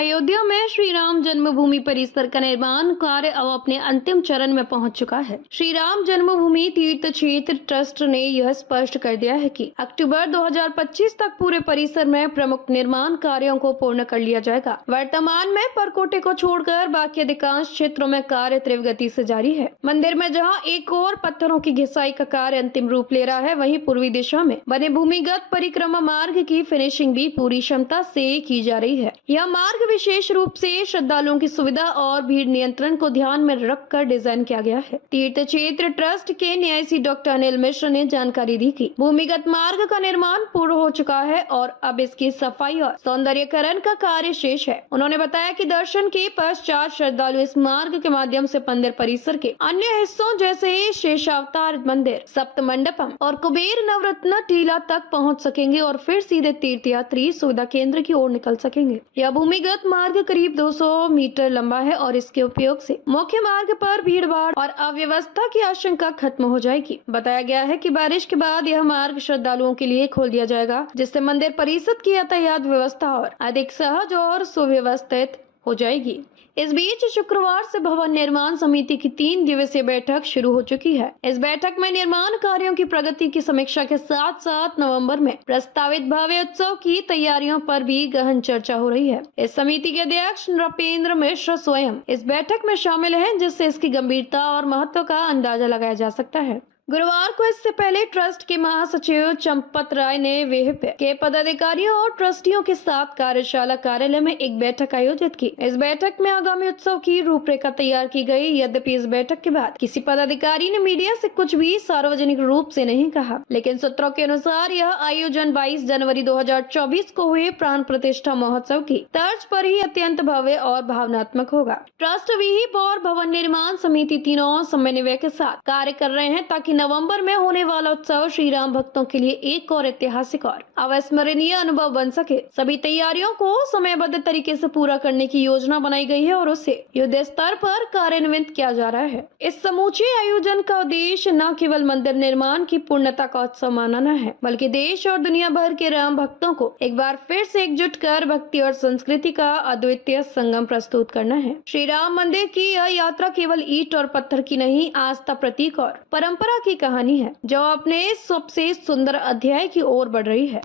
अयोध्या में श्री राम जन्मभूमि परिसर का निर्माण कार्य अब अपने अंतिम चरण में पहुंच चुका है। श्री राम जन्मभूमि तीर्थ क्षेत्र ट्रस्ट ने यह स्पष्ट कर दिया है कि अक्टूबर 2025 तक पूरे परिसर में प्रमुख निर्माण कार्यों को पूर्ण कर लिया जाएगा। वर्तमान में परकोटे को छोड़कर बाकी अधिकांश क्षेत्रों में कार्य तीव्र गति से जारी है। मंदिर में जहां एक और पत्थरों की घिसाई का कार्य अंतिम रूप ले रहा है, वहीं पूर्वी दिशा में बने भूमिगत परिक्रमा मार्ग की फिनिशिंग भी पूरी क्षमता से की जा रही है। यह मार्ग विशेष रूप से श्रद्धालुओं की सुविधा और भीड़ नियंत्रण को ध्यान में रखकर डिजाइन किया गया है। तीर्थ क्षेत्र ट्रस्ट के न्यासी डॉक्टर अनिल मिश्र ने जानकारी दी कि भूमिगत मार्ग का निर्माण पूर्ण हो चुका है और अब इसकी सफाई और सौंदर्यीकरण का कार्य शेष है। उन्होंने बताया कि दर्शन के पश्चात श्रद्धालु इस मार्ग के माध्यम से मंदिर परिसर के अन्य हिस्सों जैसे शेषावतार मंदिर, सप्त मंडपम और कुबेर नवरत्न टीला तक पहुँच सकेंगे और फिर सीधे तीर्थ यात्री सुविधा केंद्र की ओर निकल सकेंगे। यह भूमिगत मार्ग करीब 200 मीटर लंबा है और इसके उपयोग से मुख्य मार्ग पर भीड़ भाड़ और अव्यवस्था की आशंका खत्म हो जाएगी। बताया गया है कि बारिश के बाद यह मार्ग श्रद्धालुओं के लिए खोल दिया जाएगा, जिससे मंदिर परिसर की यातायात व्यवस्था और अधिक सहज और सुव्यवस्थित हो जाएगी। इस बीच शुक्रवार से भवन निर्माण समिति की 3 दिवसीय बैठक शुरू हो चुकी है। इस बैठक में निर्माण कार्यों की प्रगति की समीक्षा के साथ साथ नवंबर में प्रस्तावित भव्य उत्सव की तैयारियों पर भी गहन चर्चा हो रही है। इस समिति के अध्यक्ष नृपेंद्र मिश्र स्वयं इस बैठक में शामिल हैं, जिससे इसकी गंभीरता और महत्व का अंदाजा लगाया जा सकता है। गुरुवार को इससे पहले ट्रस्ट के महासचिव चंपत राय ने विहिप के पदाधिकारियों और ट्रस्टियों के साथ कार्यशाला कार्यालय में एक बैठक आयोजित की। इस बैठक में आगामी उत्सव की रूपरेखा तैयार की गई। यद्यपि इस बैठक के बाद किसी पदाधिकारी ने मीडिया से कुछ भी सार्वजनिक रूप से नहीं कहा, लेकिन सूत्रों के अनुसार यह आयोजन 22 जनवरी 2024 को हुए प्राण प्रतिष्ठा महोत्सव की तर्ज पर ही अत्यंत भव्य और भावनात्मक होगा। ट्रस्ट विहिप और भवन निर्माण समिति तीनों समन्वय के साथ कार्य कर रहे हैं ताकि नवंबर में होने वाला उत्सव श्री राम भक्तों के लिए एक और ऐतिहासिक और अविस्मरणीय अनुभव बन सके। सभी तैयारियों को समयबद्ध तरीके से पूरा करने की योजना बनाई गई है और उसे युद्ध स्तर पर कार्यान्वित किया जा रहा है। इस समूचे आयोजन का उद्देश्य न केवल मंदिर निर्माण की पूर्णता का उत्सव मनाना है, बल्कि देश और दुनिया भर के राम भक्तों को एक बार फिर से एकजुट कर भक्ति और संस्कृति का अद्वितीय संगम प्रस्तुत करना है। श्री राम मंदिर की यह यात्रा केवल ईंट और पत्थर की नहीं, आस्था, प्रतीक और परंपरा की कहानी है, जो अपने सबसे सुंदर अध्याय की ओर बढ़ रही है।